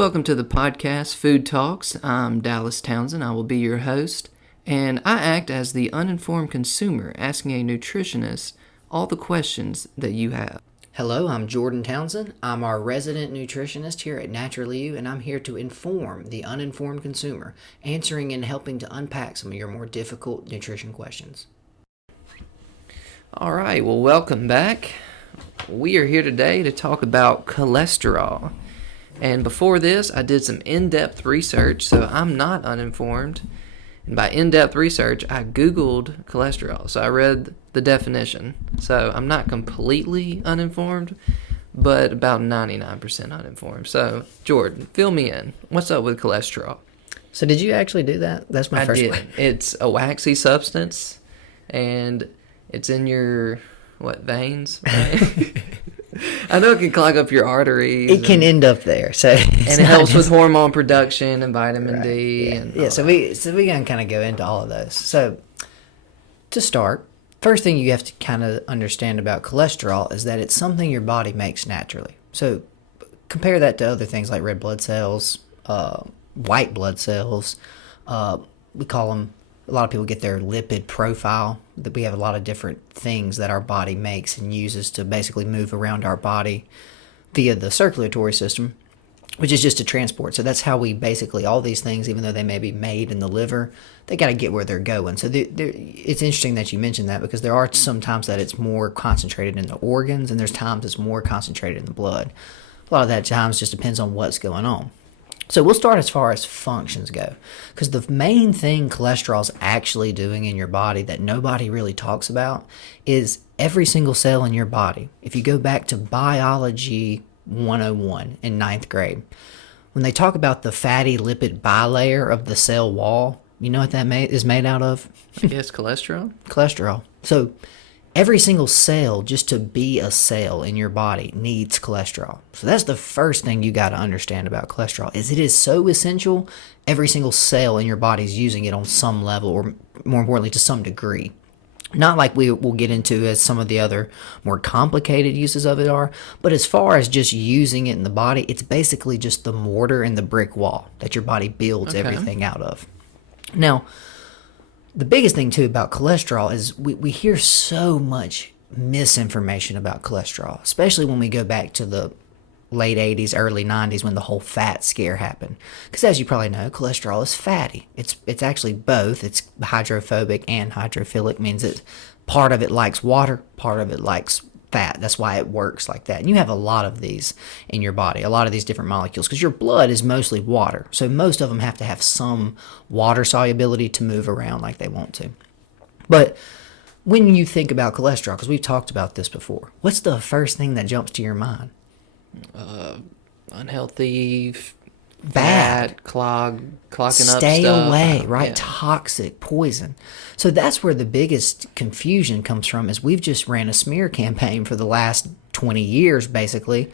Welcome to the podcast, Food Talks. I'm Dallas Townsend. I will be your host, and I act as the uninformed consumer, asking a nutritionist all the questions that you have. Hello, I'm Jordan Townsend. I'm our resident nutritionist here at Naturally You, and I'm here to inform the uninformed consumer, answering and helping to unpack some of your more difficult nutrition questions. All right, well, welcome back. We are here today to talk about cholesterol. And before this, I did some in-depth research, so I'm not uninformed. And by in-depth research, I Googled cholesterol. So I read the definition. So I'm not completely uninformed, but about 99% uninformed. So, Jordan, fill me in. What's up with cholesterol? So did you actually do that? That's my first one. It's a waxy substance, and it's in your, veins? Right? I know it can clog up your arteries. It can end up there. So and it helps with hormone production and vitamin D. So we're going to kind of go into all of those. So to start, first thing you have to kind of understand about cholesterol is that it's something your body makes naturally. So compare that to other things like red blood cells, white blood cells. We call them, a lot of people get their lipid profile. That we have a lot of different things that our body makes and uses to basically move around our body via the circulatory system, which is just to transport. So that's how we basically, all these things, even though they may be made in the liver, they got to get where they're going. So it's interesting that you mentioned that, because there are some times that it's more concentrated in the organs, and there's times it's more concentrated in the blood. A lot of that times just depends on what's going on. So we'll start as far as functions go, because the main thing cholesterol is actually doing in your body that nobody really talks about is every single cell in your body. If you go back to Biology 101 in ninth grade, when they talk about the fatty lipid bilayer of the cell wall, you know what that is made out of? I guess cholesterol? Cholesterol. So every single cell, just to be a cell in your body, needs cholesterol. So that's the first thing you got to understand about cholesterol, is it is so essential. Every single cell in your body is using it on some level, or more importantly, to some degree. Not like we will get into as some of the other more complicated uses of it are, but as far as just using it in the body, it's basically just the mortar and the brick wall that your body builds everything out of. Now, the biggest thing, too, about cholesterol is we hear so much misinformation about cholesterol, especially when we go back to the late 80s, early 90s, when the whole fat scare happened. Because as you probably know, cholesterol is fatty. It's actually both. It's hydrophobic and hydrophilic, means that part of it likes water, part of it likes fat. That's why it works like that. And you have a lot of these in your body, a lot of these different molecules, because your blood is mostly water. So most of them have to have some water solubility to move around like they want to. But when you think about cholesterol, because we've talked about this before, what's the first thing that jumps to your mind? Unhealthy, bad, clogging up stuff. Stay away, right? Yeah. Toxic, poison. So that's where the biggest confusion comes from, is we've just ran a smear campaign for the last 20 years, basically,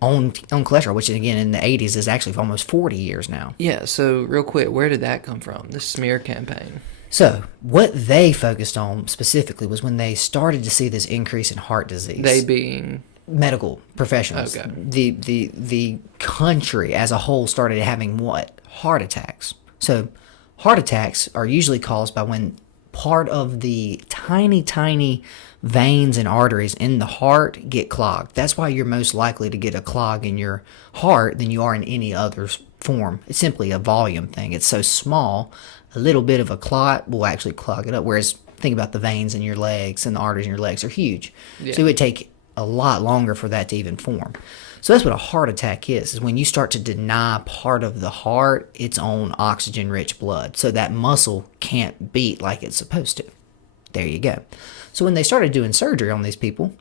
on cholesterol, which again in the 80s is actually almost 40 years now. Yeah, so real quick, where did that come from, this smear campaign? So what they focused on specifically was when they started to see this increase in heart disease. They being medical professionals. Okay. The country as a whole started having what? Heart attacks. So heart attacks are usually caused by when part of the tiny veins and arteries in the heart get clogged. That's why you're most likely to get a clog in your heart than you are in any other form. It's simply a volume thing. It's so small, a little bit of a clot will actually clog it up. Whereas think about the veins in your legs, and the arteries in your legs are huge. Yeah. So it would take a lot longer for that to even form. So that's what a heart attack is when you start to deny part of the heart its own oxygen-rich blood. So that muscle can't beat like it's supposed to. There you go. So when they started doing surgery on these people,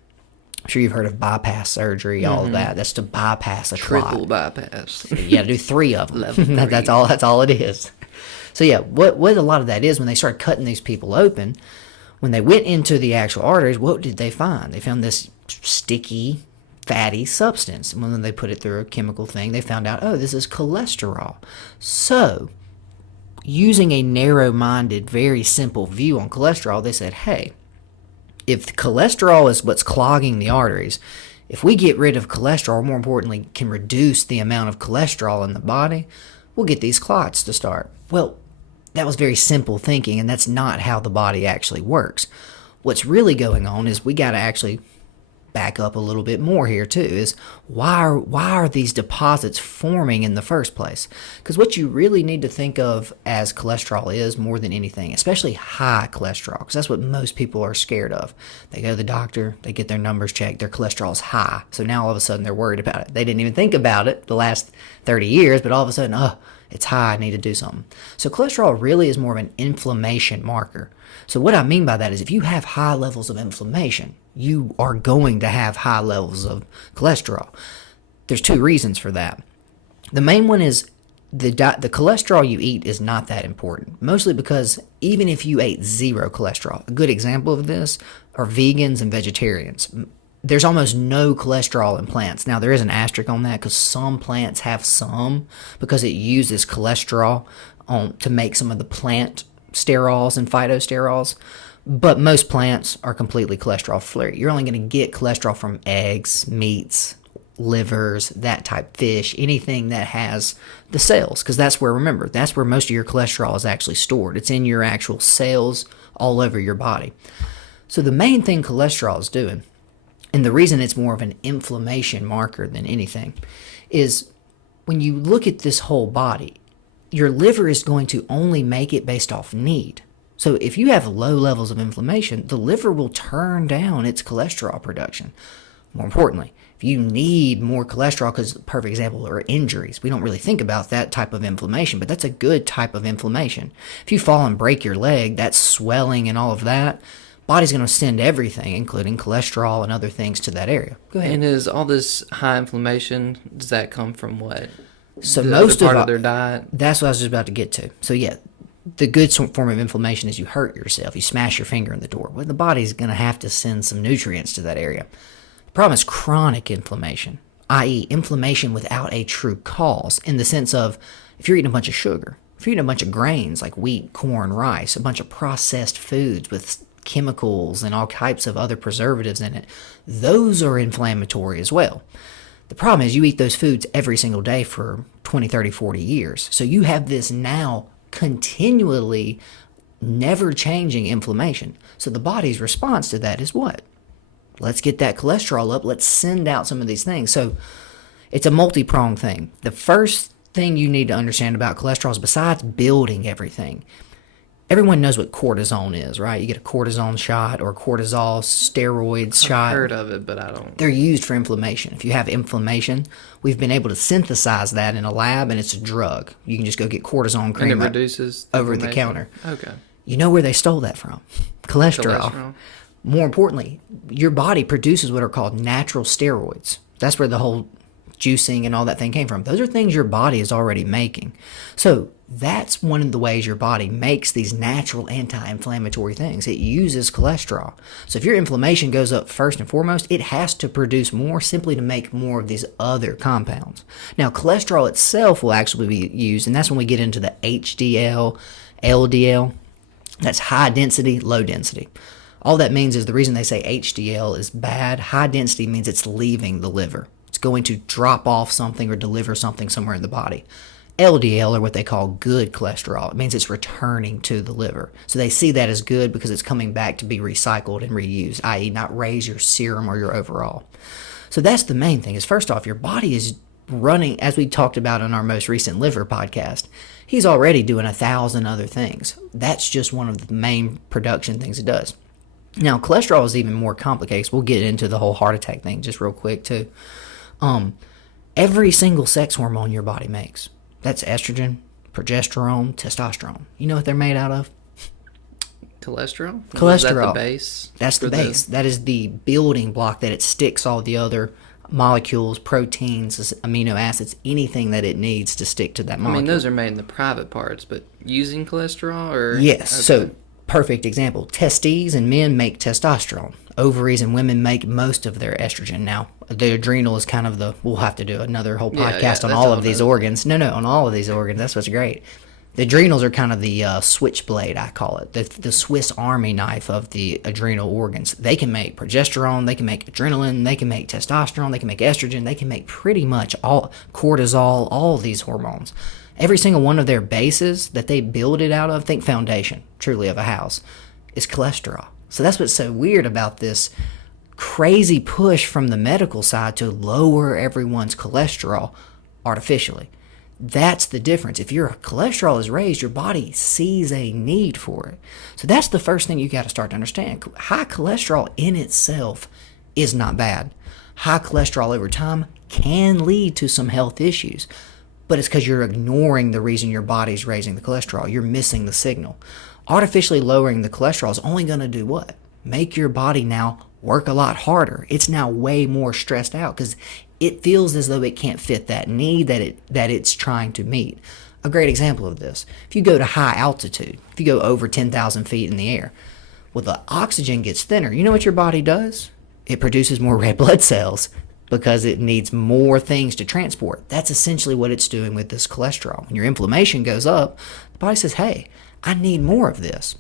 I'm sure you've heard of bypass surgery, all of that. That's to bypass a clot. Triple bypass. So you got to do 3 of them. That's all it is. So yeah, what a lot of that is, when they started cutting these people open, when they went into the actual arteries, what did they find? They found this sticky, fatty substance. And when they put it through a chemical thing, they found out, oh, this is cholesterol. So using a narrow-minded, very simple view on cholesterol, they said, hey, if cholesterol is what's clogging the arteries, If we get rid of cholesterol, or more importantly, can reduce the amount of cholesterol in the body, we'll get these clots to start. Well, that was very simple thinking, and that's not how the body actually works. What's really going on is we got to actually back up a little bit more here too, is why are these deposits forming in the first place? Because what you really need to think of as cholesterol is, more than anything, especially high cholesterol, because that's what most people are scared of. They go to the doctor, they get their numbers checked, their cholesterol's high, so now all of a sudden they're worried about it. They didn't even think about it the last 30 years, but all of a sudden, it's high, I need to do something. So cholesterol really is more of an inflammation marker. So what I mean by that is if you have high levels of inflammation, you are going to have high levels of cholesterol. There's two reasons for that. The main one is the cholesterol you eat is not that important, mostly because even if you ate zero cholesterol, a good example of this are vegans and vegetarians. There's almost no cholesterol in plants. Now, there is an asterisk on that because some plants have some, because it uses cholesterol to make some of the plant sterols and phytosterols. But most plants are completely cholesterol free. You're only going to get cholesterol from eggs, meats, livers, that type, fish, anything that has the cells, because that's where most of your cholesterol is actually stored. It's in your actual cells all over your body. So the main thing cholesterol is doing, and the reason it's more of an inflammation marker than anything, is when you look at this whole body, your liver is going to only make it based off need. So if you have low levels of inflammation, the liver will turn down its cholesterol production. More importantly, if you need more cholesterol, because a perfect example are injuries. We don't really think about that type of inflammation, but that's a good type of inflammation. If you fall and break your leg, that swelling and all of that, body's going to send everything, including cholesterol and other things, to that area. Go ahead. And is all this high inflammation, does that come from what? So the most other part of their diet? That's what I was just about to get to. So yeah, the good form of inflammation is you hurt yourself. You smash your finger in the door. Well, the body's going to have to send some nutrients to that area. The problem is chronic inflammation, i.e. inflammation without a true cause, in the sense of if you're eating a bunch of sugar, if you're eating a bunch of grains like wheat, corn, rice, a bunch of processed foods with chemicals and all types of other preservatives in it, those are inflammatory as well. The problem is you eat those foods every single day for 20, 30, 40 years. So you have this now continually never changing inflammation. So the body's response to that is what? Let's get that cholesterol up. Let's send out some of these things. So it's a multi-pronged thing. The first thing you need to understand about cholesterol is, besides building everything, everyone knows what cortisone is, right? You get a cortisone shot or a cortisol steroids shot. I've heard of it, but I don't. They're used for inflammation. If you have inflammation, we've been able to synthesize that in a lab, and it's a drug. You can just go get cortisone cream and it reduces over the counter. Okay. You know where they stole that from? Cholesterol. More importantly, your body produces what are called natural steroids. That's where the whole juicing and all that thing came from. Those are things your body is already making. So that's one of the ways your body makes these natural anti-inflammatory things. It uses cholesterol. So if your inflammation goes up first and foremost, it has to produce more simply to make more of these other compounds. Now, cholesterol itself will actually be used, and that's when we get into the HDL, LDL. That's high density, low density. All that means is, the reason they say HDL is bad, high density means it's leaving the liver. It's going to drop off something or deliver something somewhere in the body. LDL, or what they call good cholesterol, it means it's returning to the liver. So they see that as good because it's coming back to be recycled and reused, i.e. not raise your serum or your overall. So that's the main thing, is first off, your body is running, as we talked about in our most recent liver podcast, he's already doing 1,000 other things. That's just one of the main production things it does. Now, cholesterol is even more complicated. We'll get into the whole heart attack thing just real quick too. Every single sex hormone your body makes, that's estrogen, progesterone, testosterone. You know what they're made out of? Cholesterol? Cholesterol. Is that the base? That's the base. That is the building block that it sticks all the other molecules, proteins, amino acids, anything that it needs to stick to that molecule. I mean, those are made in the private parts, but using cholesterol or? Yes. Okay. So, perfect example. Testes in men make testosterone. Ovaries in women make most of their estrogen. Now, the adrenal is kind of we'll have to do another whole podcast on all of these organs. No, on all of these organs. That's what's great. The adrenals are kind of the switchblade, I call it, the Swiss Army knife of the adrenal organs. They can make progesterone, they can make adrenaline, they can make testosterone, they can make estrogen, they can make pretty much all cortisol, all of these hormones. Every single one of their bases that they build it out of, think foundation, truly, of a house, is cholesterol. So that's what's so weird about this crazy push from the medical side to lower everyone's cholesterol artificially. That's the difference. If your cholesterol is raised, your body sees a need for it. So that's the first thing you got to start to understand. High cholesterol in itself is not bad. High cholesterol over time can lead to some health issues, but it's because you're ignoring the reason your body's raising the cholesterol. You're missing the signal. Artificially lowering the cholesterol is only going to do what? Make your body now work a lot harder. It's now way more stressed out because it feels as though it can't fit that need that it's trying to meet. A great example of this, if you go to high altitude, if you go over 10,000 feet in the air, well, the oxygen gets thinner. You know what your body does? It produces more red blood cells because it needs more things to transport. That's essentially what it's doing with this cholesterol. When your inflammation goes up, the body says, hey, I need more of this.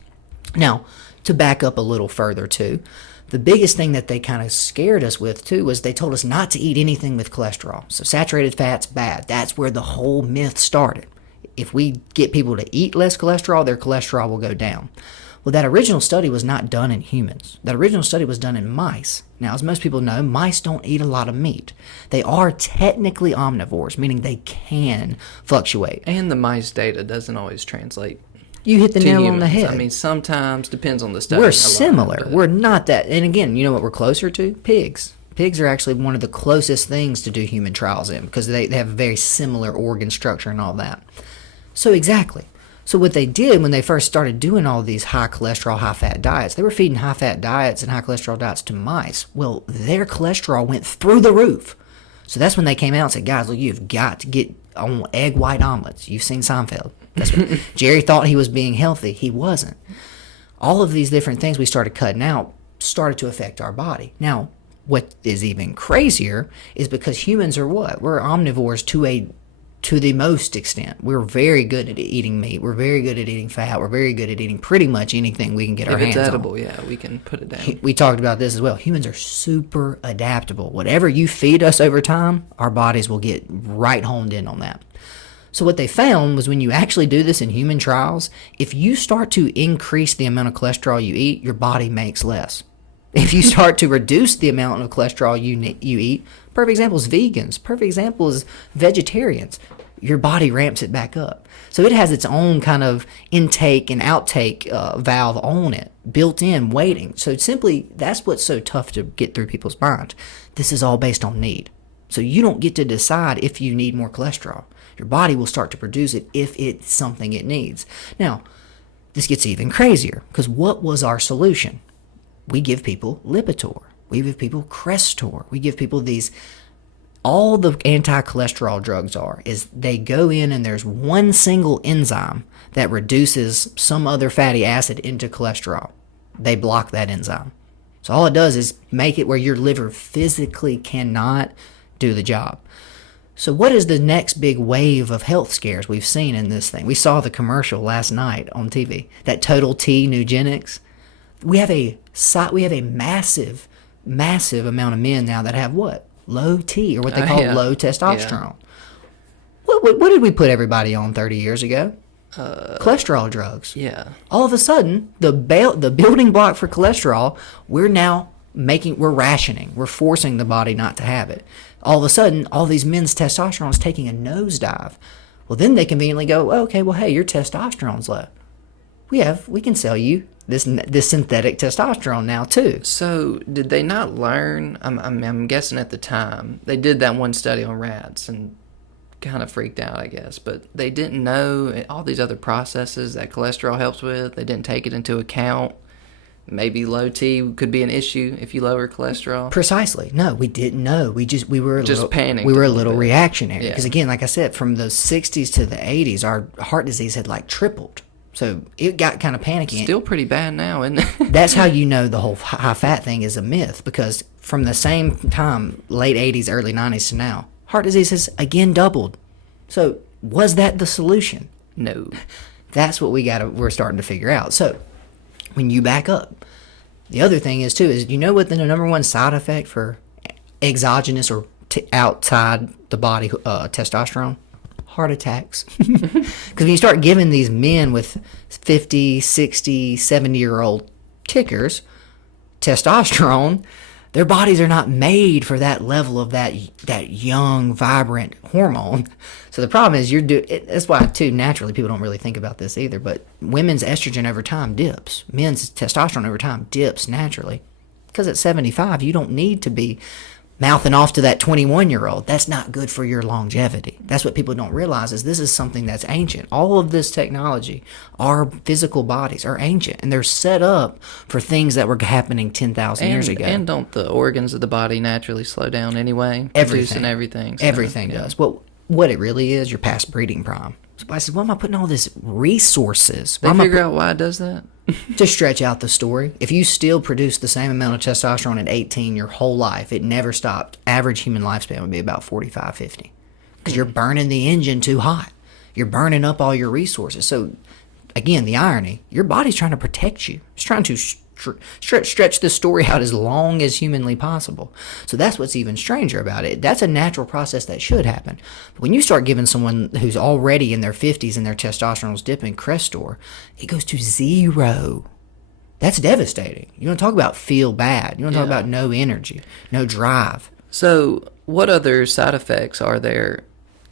Now, to back up a little further too, the biggest thing that they kind of scared us with too was they told us not to eat anything with cholesterol. So saturated fat's bad. That's where the whole myth started. If we get people to eat less cholesterol, their cholesterol will go down. Well, that original study was not done in humans. That original study was done in mice. Now, as most people know, mice don't eat a lot of meat. They are technically omnivores, meaning they can fluctuate. And the mice data doesn't always translate. You hit the nail humans. on the head. I mean, sometimes, depends on the study. We're similar. But We're not that. And again, you know what we're closer to? Pigs. Pigs are actually one of the closest things to do human trials in because they have a very similar organ structure and all that. So exactly. So what they did when they first started doing all these high cholesterol, high fat diets, they were feeding high fat diets and high cholesterol diets to mice. Well, their cholesterol went through the roof. So that's when they came out and said, guys, look, you've got to get on egg white omelets. You've seen Seinfeld. That's what Jerry thought he was being healthy. He wasn't. All of these different things we started cutting out started to affect our body. Now, what is even crazier is because humans are what? We're omnivores to the most extent. We're very good at eating meat. We're very good at eating fat. We're very good at eating pretty much anything we can get our hands on. If it's edible, yeah, we can put it down. We talked about this as well. Humans are super adaptable. Whatever you feed us over time, our bodies will get right honed in on that. So what they found was when you actually do this in human trials, if you start to increase the amount of cholesterol you eat, your body makes less. If you start to reduce the amount of cholesterol you eat, perfect example is vegans. Perfect example is vegetarians. Your body ramps it back up. So it has its own kind of intake and outtake valve on it, built in, waiting. So simply, that's what's so tough to get through people's minds. This is all based on need. So you don't get to decide if you need more cholesterol. Your body will start to produce it if it's something it needs. Now, this gets even crazier because what was our solution? We give people Lipitor. We give people Crestor. We give people these. All the anti-cholesterol drugs is they go in and there's one single enzyme that reduces some other fatty acid into cholesterol. They block that enzyme. So all it does is make it where your liver physically cannot do the job. So what is the next big wave of health scares we've seen in this thing? We saw the commercial last night on TV, that Total T Nugenics. We have a massive amount of men now that have what? Low T, or what they call low testosterone. Yeah. What did we put everybody on 30 years ago? Cholesterol drugs. Yeah. All of a sudden, the building block for cholesterol, we're rationing. We're forcing the body not to have it. All of a sudden, all these men's testosterone is taking a nosedive. Well, then they conveniently go, okay, well, hey, your testosterone's low. We can sell you this synthetic testosterone now too. So did they not learn? I'm guessing at the time they did that one study on rats and kind of freaked out, I guess. But they didn't know all these other processes that cholesterol helps with. They didn't take it into account. Maybe low T could be an issue if you lower cholesterol. Precisely. No, we didn't know. We were panicked. We were a little reactionary because again, like I said, from the 60s to the 80s, our heart disease had like tripled. So it got kind of panicky. Still pretty bad now, isn't it? That's how you know the whole high fat thing is a myth, because from the same time, late 80s, early 90s to now, heart disease has again doubled. So was that the solution? No. That's what we're starting to figure out. So when you back up, the other thing is too, is you know what the number one side effect for exogenous or outside the body testosterone? Heart attacks. Because when you start giving these men with 50, 60, 70-year-old tickers testosterone, their bodies are not made for that level of that young, vibrant hormone. So the problem is that's why, too, naturally people don't really think about this either, but women's estrogen over time dips. Men's testosterone over time dips naturally. Because at 75, you don't need to be mouthing off to that 21-year-old. That's not good for your longevity. That's what people don't realize, is this is something that's ancient. All of this technology, our physical bodies are ancient, and they're set up for things that were happening 10,000 years ago. And don't the organs of the body naturally slow down anyway? Everything. Everything. So, everything does. Well, what it really is, your past breeding prime. So I said, why am I putting all this resources? They figure out why it does that? To stretch out the story. If you still produce the same amount of testosterone at 18 your whole life, it never stopped. Average human lifespan would be about 45, 50. Because you're burning the engine too hot. You're burning up all your resources. So, again, the irony, your body's trying to protect you. It's trying to stretch this story out as long as humanly possible. So that's what's even stranger about it. That's a natural process that should happen. But when you start giving someone who's already in their 50s and their testosterone's dipping Crestor, it goes to 0. That's devastating. You want to talk about feel bad. You want to talk about no energy, no drive. So what other side effects are there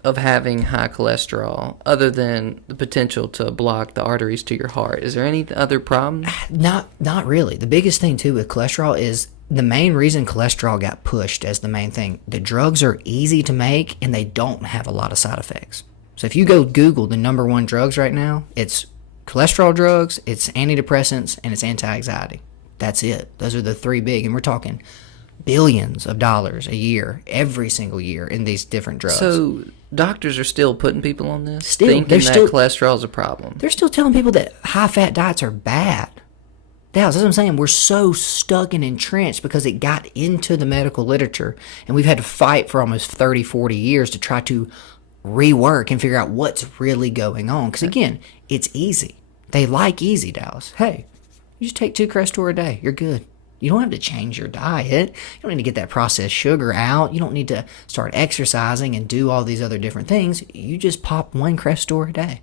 of having high cholesterol other than the potential to block the arteries to your heart? Is there any other problems? Not really. The biggest thing too with cholesterol is the main reason cholesterol got pushed as the main thing. The drugs are easy to make and they don't have a lot of side effects. So if you go Google the number one drugs right now, it's cholesterol drugs, it's antidepressants, and it's anti-anxiety. That's it. Those are the three big, and we're talking billions of dollars a year, every single year in these different drugs. So doctors are still putting people on this, thinking that cholesterol is a problem. They're still telling people that high-fat diets are bad. That's what I'm saying. We're so stuck and entrenched because it got into the medical literature, and we've had to fight for almost 30, 40 years to try to rework and figure out what's really going on. Because, again, it's easy. They like easy, Dallas. Hey, you just take 2 Crestor a day. You're good. You don't have to change your diet. You don't need to get that processed sugar out. You don't need to start exercising and do all these other different things. You just pop 1 Crestor a day.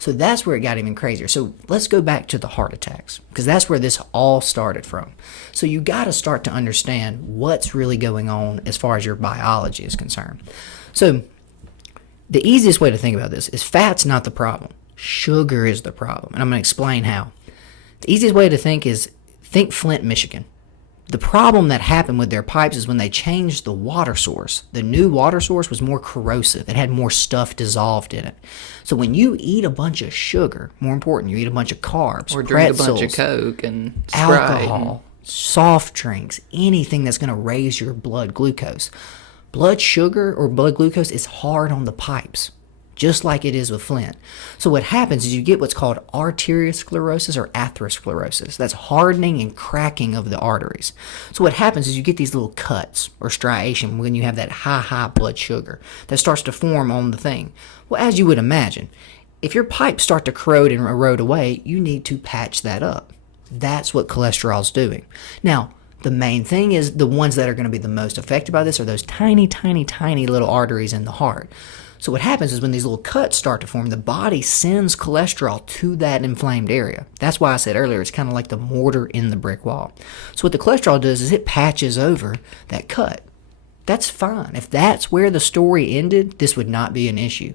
So that's where it got even crazier. So let's go back to the heart attacks, because that's where this all started from. So you got to start to understand what's really going on as far as your biology is concerned. So the easiest way to think about this is fat's not the problem. Sugar is the problem. And I'm going to explain how. The easiest way to think is Flint, Michigan. The problem that happened with their pipes is when they changed the water source. The new water source was more corrosive. It had more stuff dissolved in it. So when you eat a bunch of sugar, more important, you eat a bunch of carbs, or drink pretzels, a bunch of Coke and Sprite, alcohol, soft drinks, anything that's going to raise your blood glucose. Blood sugar or blood glucose is hard on the pipes, just like it is with Flint. So what happens is you get what's called arteriosclerosis or atherosclerosis. That's hardening and cracking of the arteries. So what happens is you get these little cuts or striation when you have that high blood sugar that starts to form on the thing. Well, as you would imagine, if your pipes start to corrode and erode away, you need to patch that up. That's what cholesterol's doing. Now, the main thing is the ones that are going to be the most affected by this are those tiny little arteries in the heart. So what happens is when these little cuts start to form, the body sends cholesterol to that inflamed area. That's why I said earlier it's kind of like the mortar in the brick wall. So what the cholesterol does is it patches over that cut. That's fine. If that's where the story ended, this would not be an issue.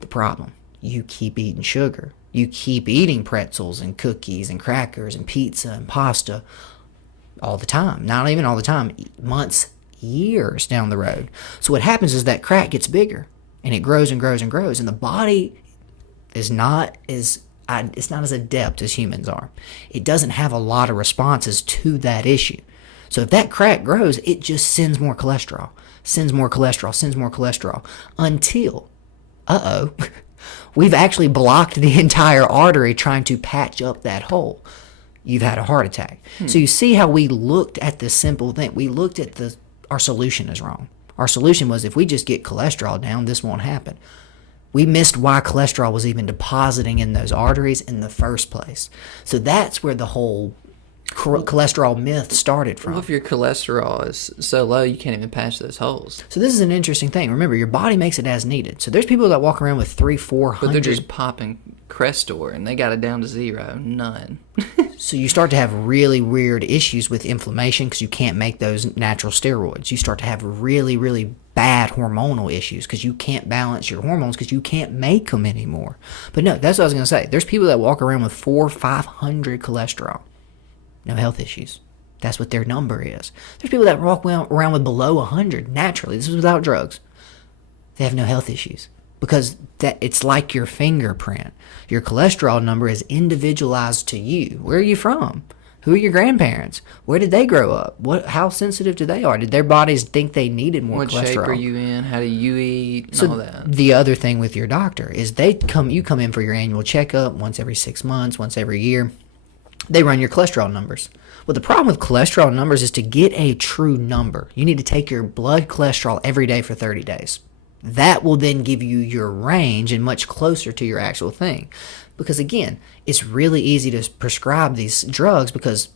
The problem, you keep eating sugar. You keep eating pretzels and cookies and crackers and pizza and pasta all the time. Not even all the time, months, years down the road. So what happens is that crack gets bigger. And it grows and grows and grows, and the body is not as adept as humans are. It doesn't have a lot of responses to that issue. So if that crack grows, it just sends more cholesterol, until, we've actually blocked the entire artery trying to patch up that hole. You've had a heart attack. So you see how we looked at this simple thing. We looked at our solution is wrong. Our solution was if we just get cholesterol down, this won't happen. We missed why cholesterol was even depositing in those arteries in the first place. So that's where the whole cholesterol myth started from. Well, if your cholesterol is so low, you can't even patch those holes. So this is an interesting thing. Remember, your body makes it as needed. So there's people that walk around with 300-400. But they're just popping Crestor, and they got it down to 0. None. So you start to have really weird issues with inflammation because you can't make those natural steroids. You start to have really, really bad hormonal issues because you can't balance your hormones because you can't make them anymore. But no, that's what I was going to say. There's people that walk around with 400-500 cholesterol. No health issues. That's what their number is. There's people that walk around with below 100 naturally. This is without drugs. They have no health issues because it's like your fingerprint. Your cholesterol number is individualized to you. Where are you from? Who are your grandparents? Where did they grow up? How sensitive to they are? Did their bodies think they needed more cholesterol? What shape are you in? How do you eat? And all that. The other thing with your doctor is you come in for your annual checkup once every 6 months, once every year. They run your cholesterol numbers. Well, the problem with cholesterol numbers is to get a true number, you need to take your blood cholesterol every day for 30 days. That will then give you your range and much closer to your actual thing. Because again, it's really easy to prescribe these drugs because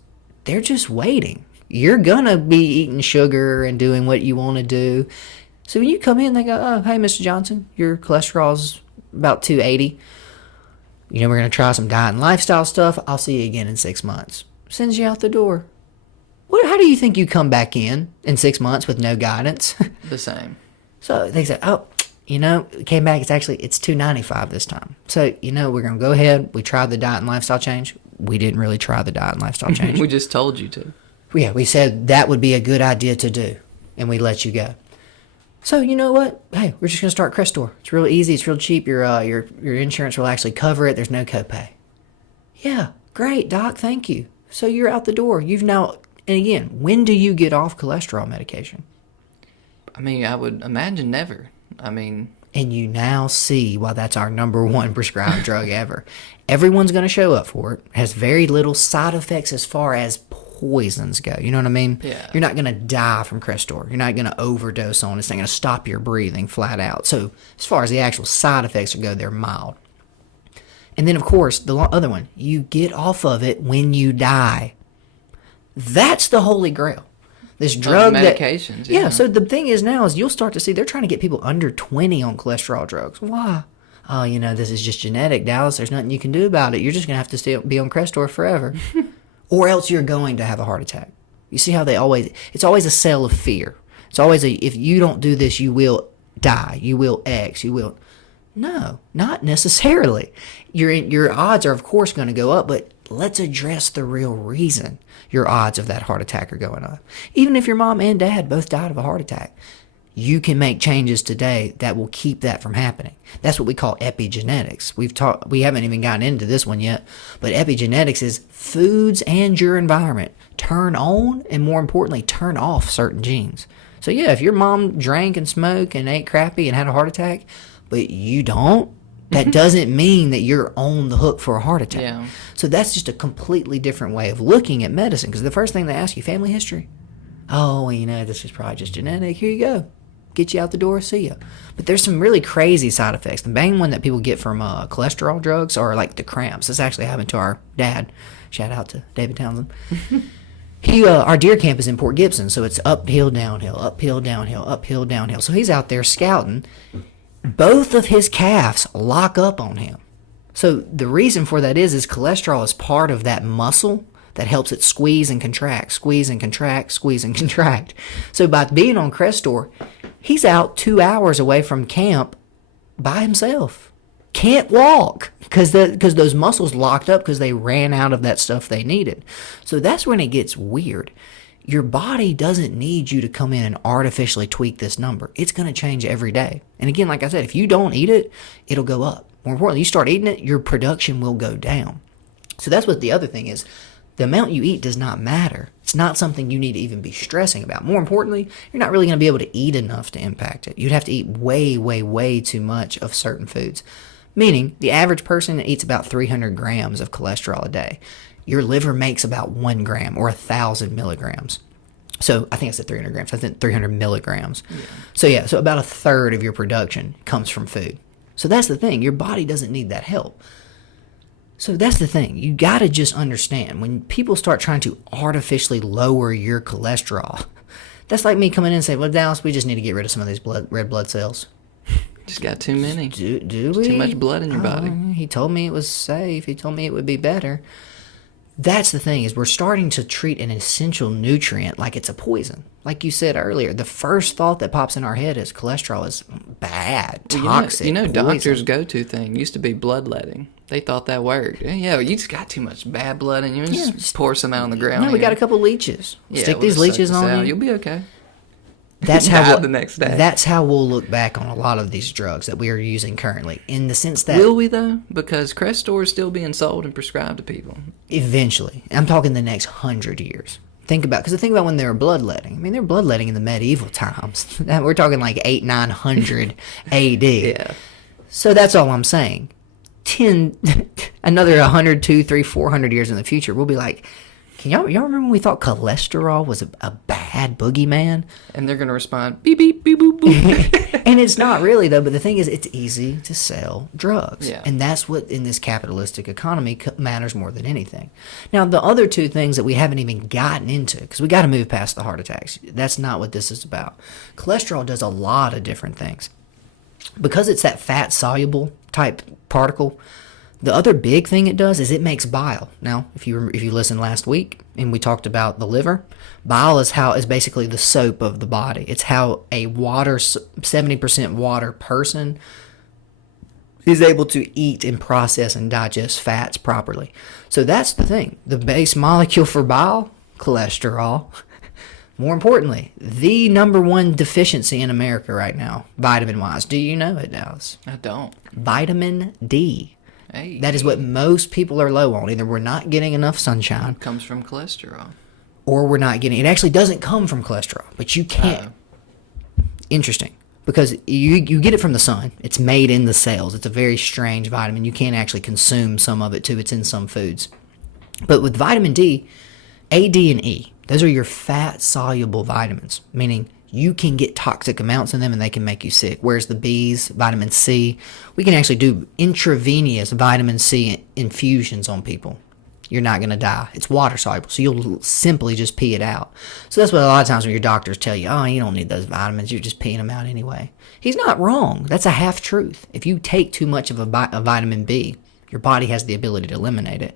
they're just waiting. You're going to be eating sugar and doing what you want to do. So when you come in, they go, oh, hey, Mr. Johnson, your cholesterol's about 280. We're going to try some diet and lifestyle stuff. I'll see you again in 6 months. Sends you out the door. How do you think you come back in 6 months with no guidance? The same. So they say, came back. It's 295 this time. So, we're going to go ahead. We tried the diet and lifestyle change. We didn't really try the diet and lifestyle change. We just told you to. Yeah, we said that would be a good idea to do. And we let you go. So you know what? Hey, we're just going to start Crestor. It's real easy. It's real cheap. Your insurance will actually cover it. There's no copay. Yeah, great, doc. Thank you. So you're out the door. And again, when do you get off cholesterol medication? I would imagine never. And you now see why that's our number one prescribed drug ever. Everyone's going to show up for it. It has very little side effects as far as poisons go. You know what I mean? Yeah. You're not going to die from Crestor. You're not going to overdose on it. It's not going to stop your breathing flat out. So as far as the actual side effects go, they're mild. And then, of course, the other one, you get off of it when you die. That's the holy grail. This drug medications. Yeah, so the thing is now is you'll start to see they're trying to get people under 20 on cholesterol drugs. Why? Oh, this is just genetic, Dallas. There's nothing you can do about it. You're just going to have to be on Crestor forever. Or else you're going to have a heart attack. You see how it's always a cell of fear. It's always if you don't do this, you will die. You will X. You will. No, not necessarily. Your odds are, of course, going to go up, but let's address the real reason your odds of that heart attack are going up. Even if your mom and dad both died of a heart attack, you can make changes today that will keep that from happening. That's what we call epigenetics. We haven't even gotten into this one yet, but epigenetics is foods and your environment turn on and, more importantly, turn off certain genes. So yeah, if your mom drank and smoked and ate crappy and had a heart attack, but you don't, that doesn't mean that you're on the hook for a heart attack. Yeah. So that's just a completely different way of looking at medicine, because the first thing they ask you, family history. Oh, well, this is probably just genetic. Here you go. Get you out the door, see ya. But there's some really crazy side effects. The main one that people get from cholesterol drugs are like the cramps. This actually happened to our dad. Shout out to David Townsend. Our deer camp is in Port Gibson, so it's uphill, downhill, uphill, downhill, uphill, downhill. So he's out there scouting. Both of his calves lock up on him. So the reason for that is cholesterol is part of that muscle that helps it squeeze and contract, squeeze and contract, squeeze and contract. So by being on Crestor, he's out 2 hours away from camp by himself. Can't walk because those muscles locked up because they ran out of that stuff they needed. So that's when it gets weird. Your body doesn't need you to come in and artificially tweak this number. It's going to change every day. And again, like I said, if you don't eat it, it'll go up. More importantly, you start eating it, your production will go down. So that's what the other thing is. The amount you eat does not matter. It's not something you need to even be stressing about. More importantly, you're not really going to be able to eat enough to impact it. You'd have to eat way, way, way too much of certain foods. Meaning, the average person eats about 300 grams of cholesterol a day. Your liver makes about 1 gram or 1,000 milligrams. So I think I said 300 grams. I think 300 milligrams. Yeah. So about a third of your production comes from food. So that's the thing. Your body doesn't need that help. So that's the thing. You got to just understand when people start trying to artificially lower your cholesterol, that's like me coming in and saying, well, Dallas, we just need to get rid of some of these red blood cells. Just got too many. Do we? Too much blood in your body. He told me it was safe. He told me it would be better. That's the thing, is we're starting to treat an essential nutrient like it's a poison. Like you said earlier, the first thought that pops in our head is cholesterol is bad, toxic, poison. Doctors' go-to thing used to be bloodletting. They thought that worked. Yeah, you just got too much bad blood in you. Just pour some out on the ground. No, we got a couple leeches. Yeah, Stick these leeches on you. You'll be okay. That's how the next day. That's how we'll look back on a lot of these drugs that we are using currently, in the sense that will we though? Because Crestor is still being sold and prescribed to people. Eventually, I'm talking the next 100 years. Think about when they were bloodletting. I mean, they were bloodletting in the medieval times. We're talking like 900 AD. Yeah. So that's all I'm saying. Another 100, 200, 300, 400 years in the future, we'll be like, y'all remember when we thought cholesterol was a bad boogeyman? And they're going to respond, beep, beep, beep, boop, boop. And it's not really, though. But the thing is, it's easy to sell drugs. Yeah. And that's what, in this capitalistic economy, matters more than anything. Now, the other two things that we haven't even gotten into, because we got to move past the heart attacks. That's not what this is about. Cholesterol does a lot of different things. Because it's that fat-soluble type particle, the other big thing it does is it makes bile. Now, if you listened last week and we talked about the liver, bile is basically the soap of the body. It's how a 70% water person is able to eat and process and digest fats properly. So that's the thing. The base molecule for bile, cholesterol. More importantly, the number one deficiency in America right now, vitamin-wise. Do you know it, Dallas? I don't. Vitamin D. Hey. That is what most people are low on. Either we're not getting enough sunshine. It comes from cholesterol. Or we're not getting... It actually doesn't come from cholesterol, but you can't... Interesting. Because you get it from the sun. It's made in the cells. It's a very strange vitamin. You can't actually consume some of it, too. It's in some foods. But with vitamin D, A, D, and E, those are your fat-soluble vitamins, meaning you can get toxic amounts in them and they can make you sick. Whereas the B's, vitamin C, we can actually do intravenous vitamin C infusions on people. You're not going to die. It's water-soluble, so you'll simply just pee it out. So that's what a lot of times when your doctors tell you, oh, you don't need those vitamins, you're just peeing them out anyway. He's not wrong. That's a half-truth. If you take too much of a vitamin B, your body has the ability to eliminate it.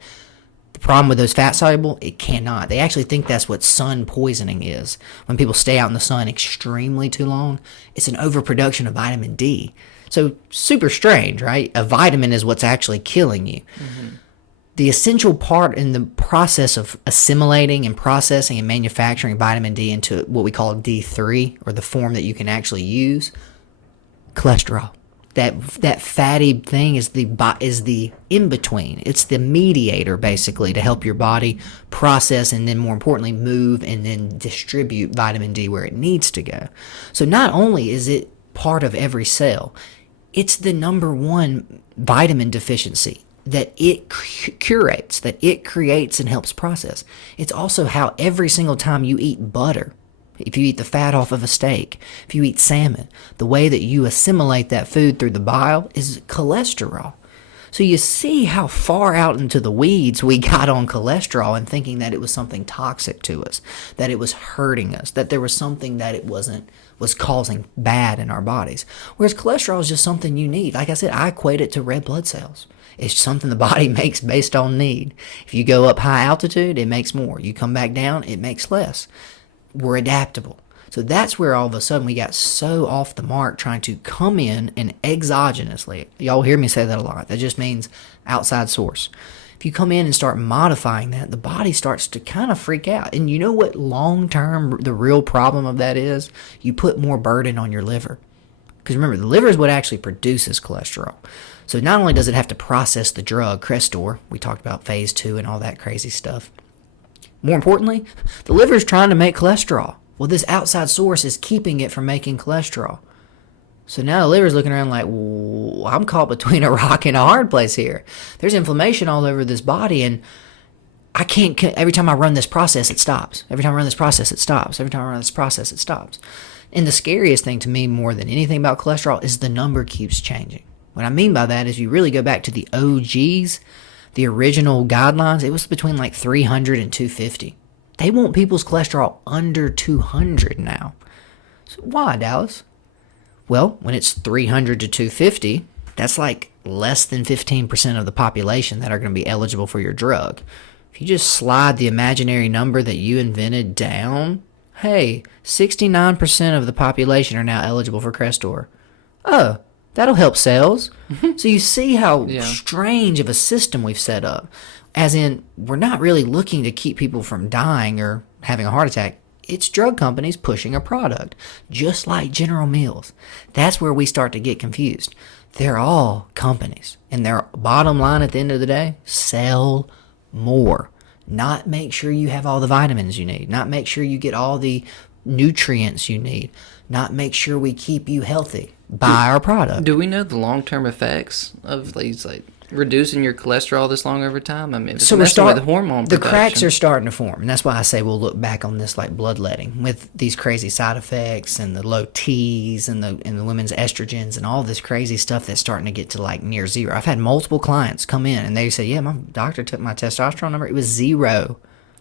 The problem with those fat-soluble, it cannot. They actually think that's what sun poisoning is. When people stay out in the sun extremely too long, it's an overproduction of vitamin D. So super strange, right? A vitamin is what's actually killing you. Mm-hmm. The essential part in the process of assimilating and processing and manufacturing vitamin D into what we call D3, or the form that you can actually use, cholesterol. That fatty thing is the in-between. It's the mediator, basically, to help your body process and then, more importantly, move and then distribute vitamin D where it needs to go. So not only is it part of every cell, it's the number one vitamin deficiency that it curates, that it creates and helps process. It's also how every single time you eat butter, if you eat the fat off of a steak, if you eat salmon, the way that you assimilate that food through the bile is cholesterol. So you see how far out into the weeds we got on cholesterol and thinking that it was something toxic to us, that it was hurting us, that there was something that it was causing bad in our bodies. Whereas cholesterol is just something you need. Like I said, I equate it to red blood cells. It's something the body makes based on need. If you go up high altitude, it makes more. You come back down, it makes less. We're adaptable. So that's where all of a sudden we got so off the mark trying to come in and exogenously. Y'all hear me say that a lot. That just means outside source. If you come in and start modifying that, the body starts to kind of freak out. And you know what long-term the real problem of that is? You put more burden on your liver. Because remember, the liver is what actually produces cholesterol. So not only does it have to process the drug, Crestor, we talked about phase 2 and all that crazy stuff. More importantly, the liver is trying to make cholesterol. Well, this outside source is keeping it from making cholesterol. So now the liver's looking around like, well, I'm caught between a rock and a hard place here. There's inflammation all over this body, and I can't, every time I run this process, it stops. Every time I run this process, it stops. Every time I run this process, it stops. And the scariest thing to me more than anything about cholesterol is the number keeps changing. What I mean by that is you really go back to the OGs, the original guidelines, it was between like 300 and 250. They want people's cholesterol under 200 now. So why, Dallas? Well, when it's 300 to 250, that's like less than 15% of the population that are going to be eligible for your drug. If you just slide the imaginary number that you invented down, hey, 69% of the population are now eligible for Crestor. Oh, that'll help sales. So you see how strange of a system we've set up. As in, we're not really looking to keep people from dying or having a heart attack. It's drug companies pushing a product, just like General Mills. That's where we start to get confused. They're all companies, and their bottom line at the end of the day, sell more. Not make sure you have all the vitamins you need, not make sure you get all the nutrients you need, not make sure we keep you healthy. Buy our product. Do we know the long-term effects of these, like, reducing your cholesterol this long over time? I mean, it's messing with hormone production. The cracks are starting to form, and that's why I say we'll look back on this like bloodletting with these crazy side effects and the low T's and the women's estrogens and all this crazy stuff that's starting to get to like near zero. I've had multiple clients come in and they say, yeah, my doctor took my testosterone number. It was 0.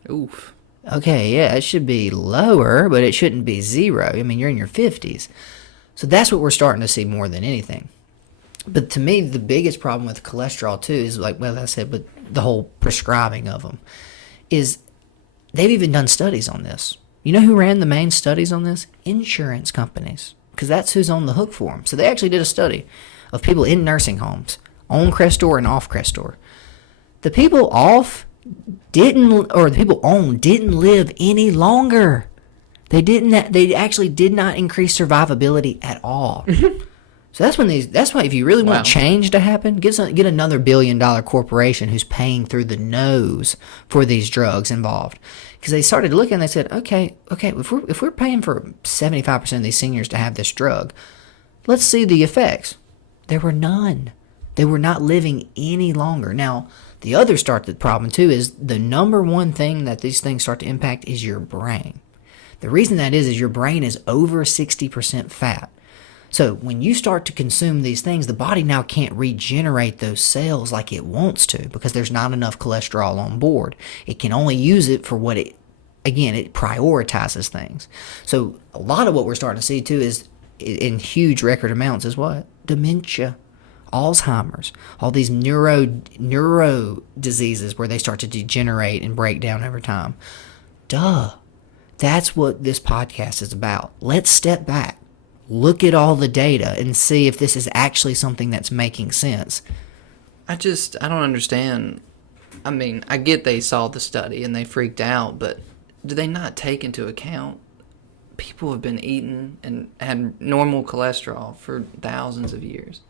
Oof. Okay, yeah, it should be lower, but it shouldn't be 0. I mean, you're in your 50s. So that's what we're starting to see more than anything. But to me, the biggest problem with cholesterol, too, is like, well, I said, but the whole prescribing of them is they've even done studies on this. You know who ran the main studies on this? Insurance companies, because that's who's on the hook for them. So they actually did a study of people in nursing homes on Crestor and off Crestor. The people off didn't, or the people on didn't live any longer. They actually did not increase survivability at all. So that's why if you really want change to happen, get another $1 billion corporation who's paying through the nose for these drugs involved. Because they started looking and they said, okay, if we're paying for 75% of these seniors to have this drug, let's see the effects. There were none. They were not living any longer. Now, the other the problem too is the number one thing that these things start to impact is your brain. The reason that is your brain is over 60% fat. So when you start to consume these things, the body now can't regenerate those cells like it wants to because there's not enough cholesterol on board. It can only use it for what it prioritizes things. So a lot of what we're starting to see too is in huge record amounts is what? Dementia, Alzheimer's, all these neuro diseases where they start to degenerate and break down over time. Duh. That's what this podcast is about. Let's step back. Look at all the data and see if this is actually something that's making sense. I don't understand. I mean, I get they saw the study and they freaked out, but do they not take into account people have been eating and had normal cholesterol for thousands of years?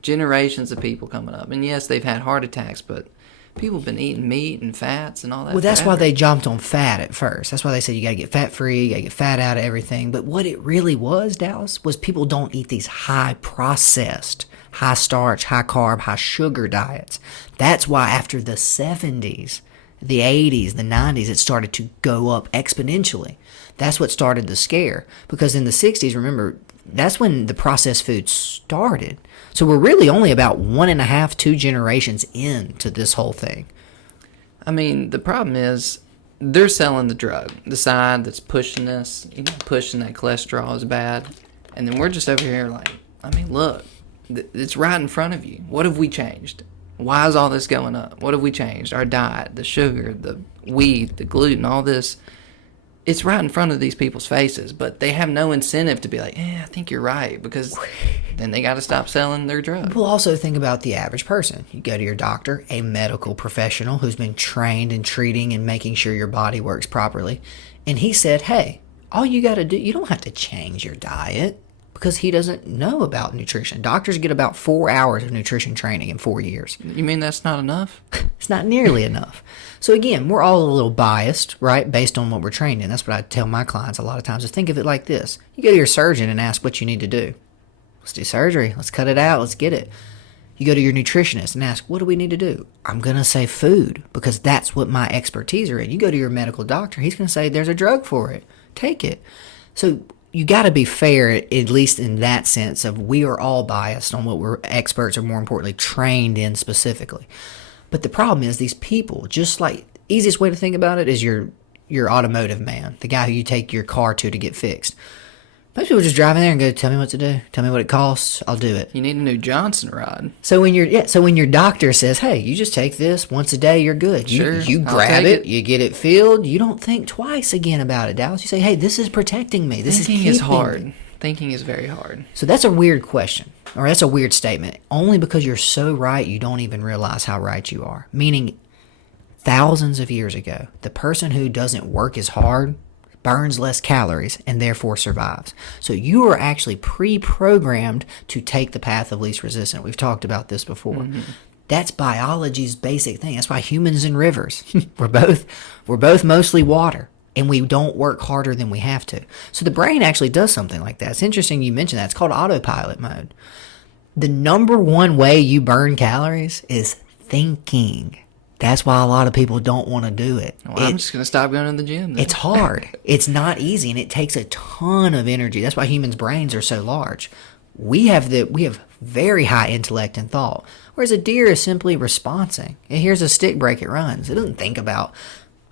Generations of people coming up. And yes, they've had heart attacks, but people have been eating meat and fats and all that. Well, that's why they jumped on fat at first. That's why they said you got to get fat-free, you got to get fat out of everything. But what it really was, Dallas, was people don't eat these high-processed, high-starch, high-carb, high-sugar diets. That's why after the 70s, the 80s, the 90s, it started to go up exponentially. That's what started the scare. Because in the 60s, remember, that's when the processed food started. So we're really only about 1.5, 2 generations into this whole thing. I mean, the problem is they're selling the drug, the side that's pushing this, pushing that cholesterol is bad. And then we're just over here like, I mean, look, it's right in front of you. What have we changed? Why is all this going up? What have we changed? Our diet, the sugar, the wheat, the gluten, all this. It's right in front of these people's faces, but they have no incentive to be like, I think you're right, because then they got to stop selling their drugs. We'll also think about the average person. You go to your doctor, a medical professional who's been trained in treating and making sure your body works properly, and he said, hey, all you got to do, you don't have to change your diet, because he doesn't know about nutrition. Doctors get about 4 hours of nutrition training in 4 years. You mean that's not enough? It's not nearly enough. So again, we're all a little biased, right, based on what we're trained in. That's what I tell my clients a lot of times, is think of it like this. You go to your surgeon and ask what you need to do. Let's do surgery. Let's cut it out. Let's get it. You go to your nutritionist and ask, what do we need to do? I'm going to say food, because that's what my expertise are in. You go to your medical doctor, he's going to say there's a drug for it. Take it. So you got to be fair, at least in that sense of we are all biased on what we're experts or more importantly trained in specifically. But the problem is these people, just like, easiest way to think about it is your automotive man, the guy who you take your car to get fixed. Most people just drive in there and go, tell me what to do. Tell me what it costs. I'll do it. You need a new Johnson rod. So when your doctor says, hey, you just take this once a day, you're good. You grab it, you get it filled. You don't think twice again about it, Dallas. You say, hey, this is protecting me. Thinking is hard. Thinking is very hard. So that's a weird question, or that's a weird statement. Only because you're so right, you don't even realize how right you are. Meaning, thousands of years ago, the person who doesn't work as hard burns less calories and therefore survives. So you are actually pre-programmed to take the path of least resistance. We've talked about this before. Mm-hmm. That's biology's basic thing. That's why humans and rivers, we're both mostly water, and we don't work harder than we have to. So the brain actually does something like that. It's interesting you mentioned that. It's called autopilot mode. The number one way you burn calories is thinking. That's why a lot of people don't want to do it. Well, I'm just going to stop going to the gym then. It's hard. It's not easy, and it takes a ton of energy. That's why humans' brains are so large. We have very high intellect and thought, whereas a deer is simply responsing. It hears a stick break, it runs. It doesn't think about,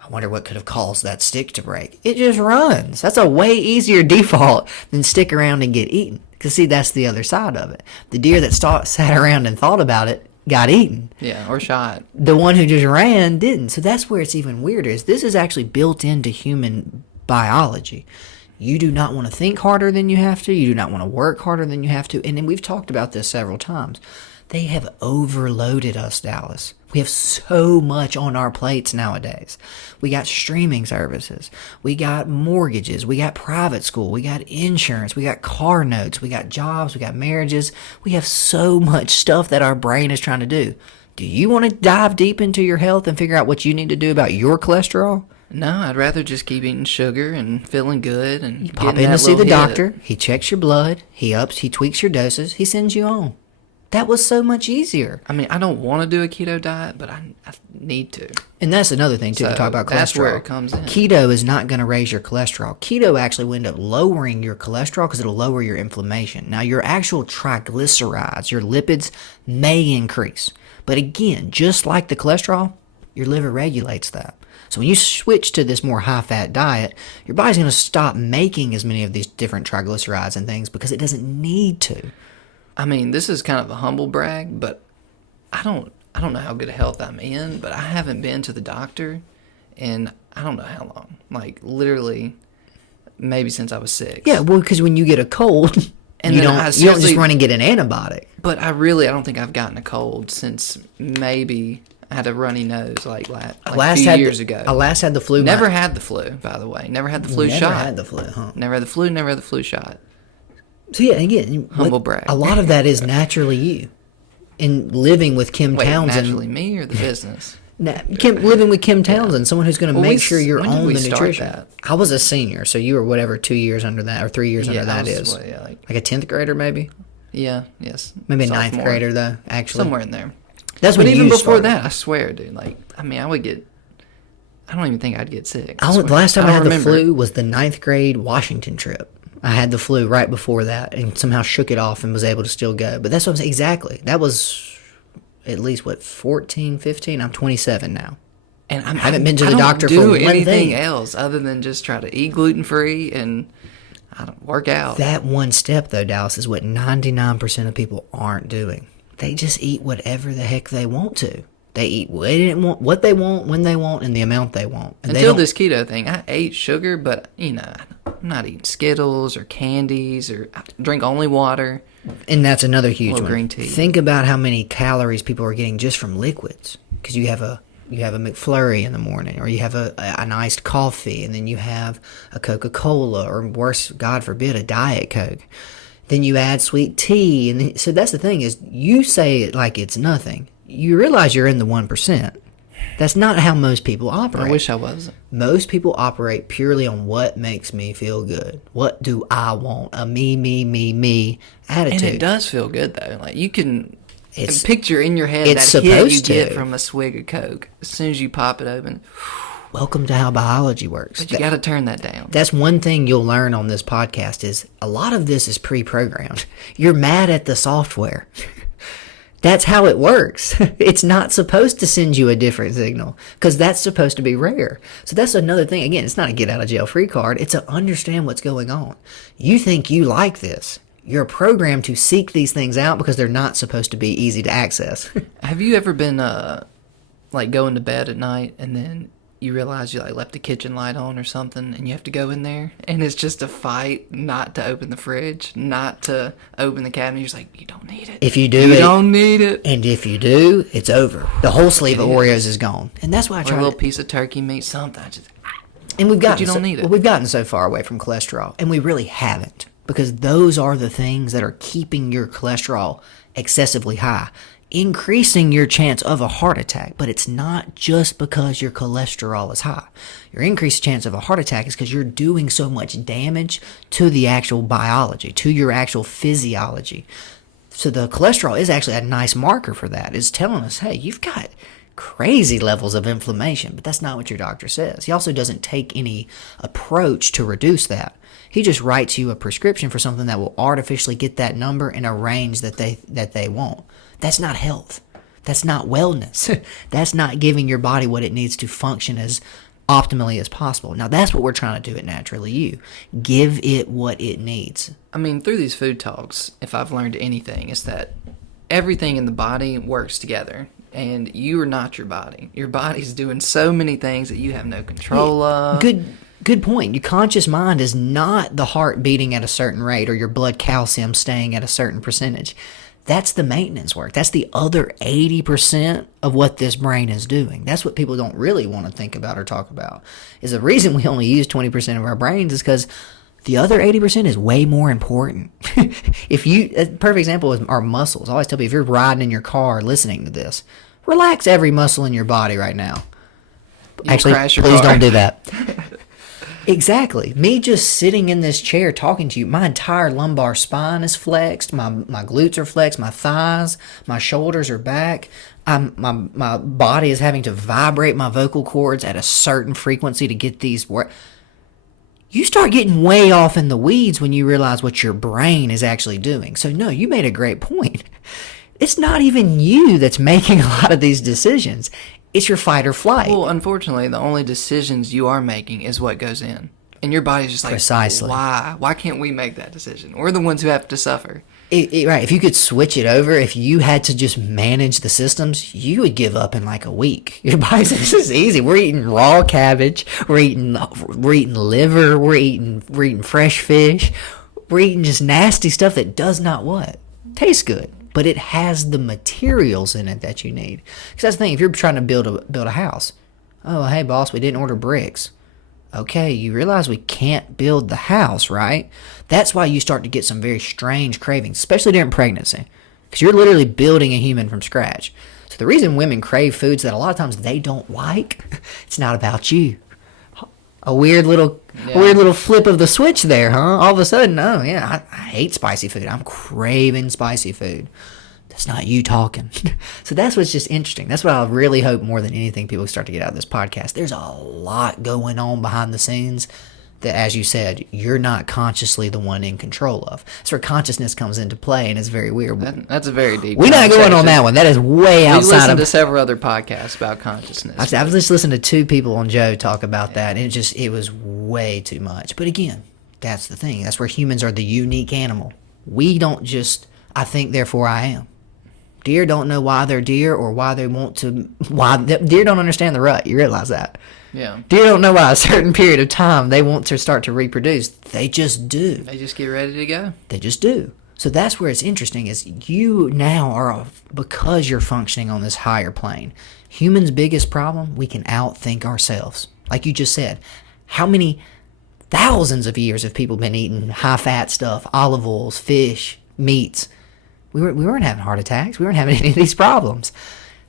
I wonder what could have caused that stick to break. It just runs. That's a way easier default than stick around and get eaten. Because, see, that's the other side of it. The deer that sat around and thought about it got eaten. Yeah, or shot. The one who just ran didn't. So that's where it's even weirder, is this is actually built into human biology. You do not want to think harder than you have to. You do not want to work harder than you have to. And then we've talked about this several times. They have overloaded us, Dallas. We have so much on our plates nowadays. We got streaming services. We got mortgages. We got private school. We got insurance. We got car notes. We got jobs. We got marriages. We have so much stuff that our brain is trying to do. Do you want to dive deep into your health and figure out what you need to do about your cholesterol? No, I'd rather just keep eating sugar and feeling good. And you pop in to see the doctor. He checks your blood. He tweaks your doses. He sends you on. That was so much easier. I mean, I don't want to do a keto diet, but I need to. And that's another thing, too, to talk about cholesterol. That's where it comes in. Keto is not going to raise your cholesterol. Keto actually will end up lowering your cholesterol because it'll lower your inflammation. Now, your actual triglycerides, your lipids, may increase. But again, just like the cholesterol, your liver regulates that. So when you switch to this more high-fat diet, your body's going to stop making as many of these different triglycerides and things because it doesn't need to. I mean, this is kind of a humble brag, but I don't know how good a health I'm in, but I haven't been to the doctor in I don't know how long. Like, literally, maybe since I was 6. Yeah, well, because when you get a cold, and you don't just run and get an antibiotic. But I don't think I've gotten a cold since maybe I had a runny nose like a few years ago. I last had the flu. Never had the flu, by the way. Never had the flu shot. Never had the flu, huh? Never had the flu, never had the flu shot. So yeah, again, humble brag. A lot of that is naturally you. In living with Kim Townsend. Naturally me or the business? Living with Kim Townsend, someone who's going to make sure you're on the nutrition. That? I was a senior, so you were whatever 2 years under that or 3 years under that is. Like a 10th grader maybe? Yeah, yes. Maybe a 9th grader though, actually. Somewhere in there. That's when even you before started. that, I swear, dude. Like, I mean, I don't even think I'd get sick. The last time I had the flu was the 9th grade Washington trip. I had the flu right before that and somehow shook it off and was able to still go. But that's what I'm saying. Exactly. That was at least, 14, 15? I'm 27 now. And I haven't been to the doctor for one thing. I don't do anything else other than just try to eat gluten-free and I don't work out. That one step, though, Dallas, is what 99% of people aren't doing. They just eat whatever the heck they want to. They eat what they want, when they want, and the amount they want. And until this keto thing, I ate sugar, but, I'm not eating Skittles or candies or I drink only water. And that's another huge one. Green tea. Think about how many calories people are getting just from liquids. Because you have a McFlurry in the morning, or you have an iced coffee, and then you have a Coca-Cola, or worse, God forbid, a Diet Coke. Then you add sweet tea. And so that's the thing is you say it like it's nothing. You realize you're in the 1%. That's not how most people operate. I wish I wasn't. Most people operate purely on what makes me feel good. What do I want? A me attitude. And it does feel good, though. Like, you can picture in your head it's that hit you to. get from a swig of Coke. As soon as you pop it open, Welcome to how biology works. But you got to turn that down. That's one thing you'll learn on this podcast is a lot of this is pre-programmed. You're mad at the software. That's how it works. It's not supposed to send you a different signal because that's supposed to be rare. So that's another thing. Again, it's not a get out of jail free card. It's to understand what's going on. You think you like this. You're programmed to seek these things out because they're not supposed to be easy to access. Have you ever been like going to bed at night and then you realize you like left the kitchen light on or something and you have to go in there and it's just a fight not to open the fridge, not to open the cabinet. You're just like, you don't need it. If you do you don't need it. And if you do, it's over. The whole sleeve of Oreos is gone. And that's why I try a little piece of turkey meat, something. And we've gotten you don't need it. We've gotten so far away from cholesterol, and we really haven't, because those are the things that are keeping your cholesterol excessively high, increasing your chance of a heart attack. But it's not just because your cholesterol is high. Your increased chance of a heart attack is because you're doing so much damage to the actual biology, to your actual physiology. So the cholesterol is actually a nice marker for that. It's telling us, hey, you've got crazy levels of inflammation, but that's not what your doctor says. He also doesn't take any approach to reduce that. He just writes you a prescription for something that will artificially get that number in a range that they want. That's not health. That's not wellness. That's not giving your body what it needs to function as optimally as possible. Now, that's what we're trying to do at Naturally You. Give it what it needs. I mean, through these food talks, if I've learned anything, it's that everything in the body works together. And you are not your body. Your body's doing so many things that you have no control of. Good point. Your conscious mind is not the heart beating at a certain rate or your blood calcium staying at a certain percentage. That's the maintenance work. That's the other 80% of what this brain is doing. That's what people don't really want to think about or talk about. Is the reason we only use 20% of our brains is because the other 80% is way more important. A perfect example is our muscles. I always tell people, if you're riding in your car listening to this, relax every muscle in your body right now. Actually, please don't do that. Exactly. Me just sitting in this chair talking to you, my entire lumbar spine is flexed, my glutes are flexed, my thighs, my shoulders are back. My body is having to vibrate my vocal cords at a certain frequency to get these work. You start getting way off in the weeds when you realize what your brain is actually doing. So no, you made a great point. It's not even you that's making a lot of these decisions. It's your fight or flight. Well, unfortunately, the only decisions you are making is what goes in. And your body's just like, precisely. Why? Why can't we make that decision? We're the ones who have to suffer. Right. If you could switch it over, if you had to just manage the systems, you would give up in like a week. Your body says, this is easy. We're eating raw cabbage. We're eating liver. We're eating fresh fish. We're eating just nasty stuff that does not what? Taste good. But it has the materials in it that you need. Because that's the thing. If you're trying to build a house, oh, hey, boss, we didn't order bricks. Okay, you realize we can't build the house, right? That's why you start to get some very strange cravings, especially during pregnancy, because you're literally building a human from scratch. So the reason women crave foods that a lot of times they don't like, it's not about you. A weird little flip of the switch there, huh? All of a sudden, oh yeah, I hate spicy food. I'm craving spicy food. That's not you talking. So that's what's just interesting. That's what I really hope more than anything people start to get out of this podcast. There's a lot going on behind the scenes that, as you said, you're not consciously the one in control of. That's where consciousness comes into play, and it's very weird. That's a very deep We're not going on that one. That is way outside of... We listened to several other podcasts about consciousness. I've just listened to 2 people on Joe talk about that, and it was way too much. But again, that's the thing. That's where humans are the unique animal. We don't just, I think, therefore I am. Deer don't know why they're deer or why they want to... Deer don't understand the rut. You realize that. Yeah. Deer don't know why a certain period of time they want to start to reproduce. They just do. They just get ready to go. They just do. So that's where it's interesting is you now are, because you're functioning on this higher plane, humans' biggest problem, we can outthink ourselves. Like you just said, how many thousands of years have people been eating high-fat stuff, olive oils, fish, meats? We weren't having heart attacks. We weren't having any of these problems.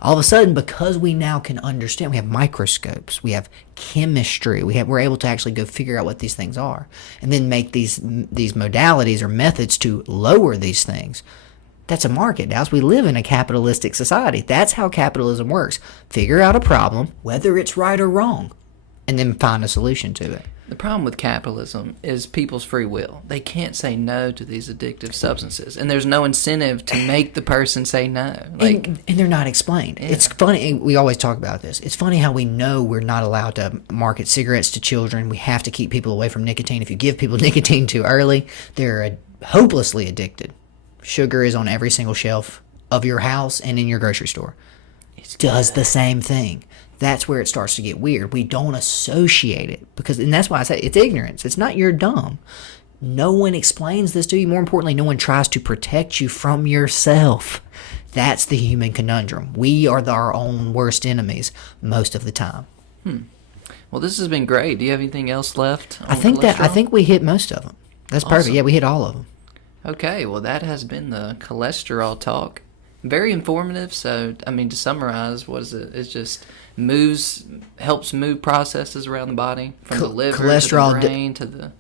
All of a sudden, because we now can understand, we have microscopes, we have chemistry, we're able to actually go figure out what these things are, and then make these modalities or methods to lower these things. That's a market. Now, as we live in a capitalistic society, that's how capitalism works. Figure out a problem, whether it's right or wrong. and then find a solution to it. The problem with capitalism is people's free will. They can't say no to these addictive substances, and there's no incentive to make the person say no. And they're not explained. Yeah. It's funny. We always talk about this. It's funny how we know we're not allowed to market cigarettes to children. We have to keep people away from nicotine. If you give people nicotine too early, they're hopelessly addicted. Sugar is on every single shelf of your house and in your grocery store. It does the same thing. That's where it starts to get weird. We don't associate it and that's why I say it's ignorance. It's not you're dumb. No one explains this to you. More importantly, no one tries to protect you from yourself. That's the human conundrum. We are our own worst enemies most of the time. Well, this has been great. Do you have anything else left on I think we hit most of them. That's awesome. Perfect. Yeah, we hit all of them. Okay, well, that has been the cholesterol talk. Very informative. So, I mean, to summarize, what is it? It's just helps move processes around the body from the liver cholesterol to the brain to the...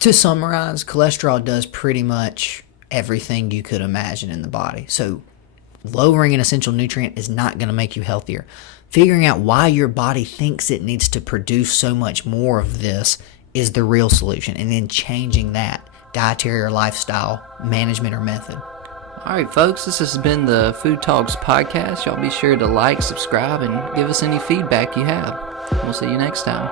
To summarize, cholesterol does pretty much everything you could imagine in the body. So lowering an essential nutrient is not going to make you healthier. Figuring out why your body thinks it needs to produce so much more of this is the real solution. And then changing that dietary or lifestyle management or method. All right, folks, this has been the Food Talks podcast. Y'all be sure to like, subscribe, and give us any feedback you have. We'll see you next time.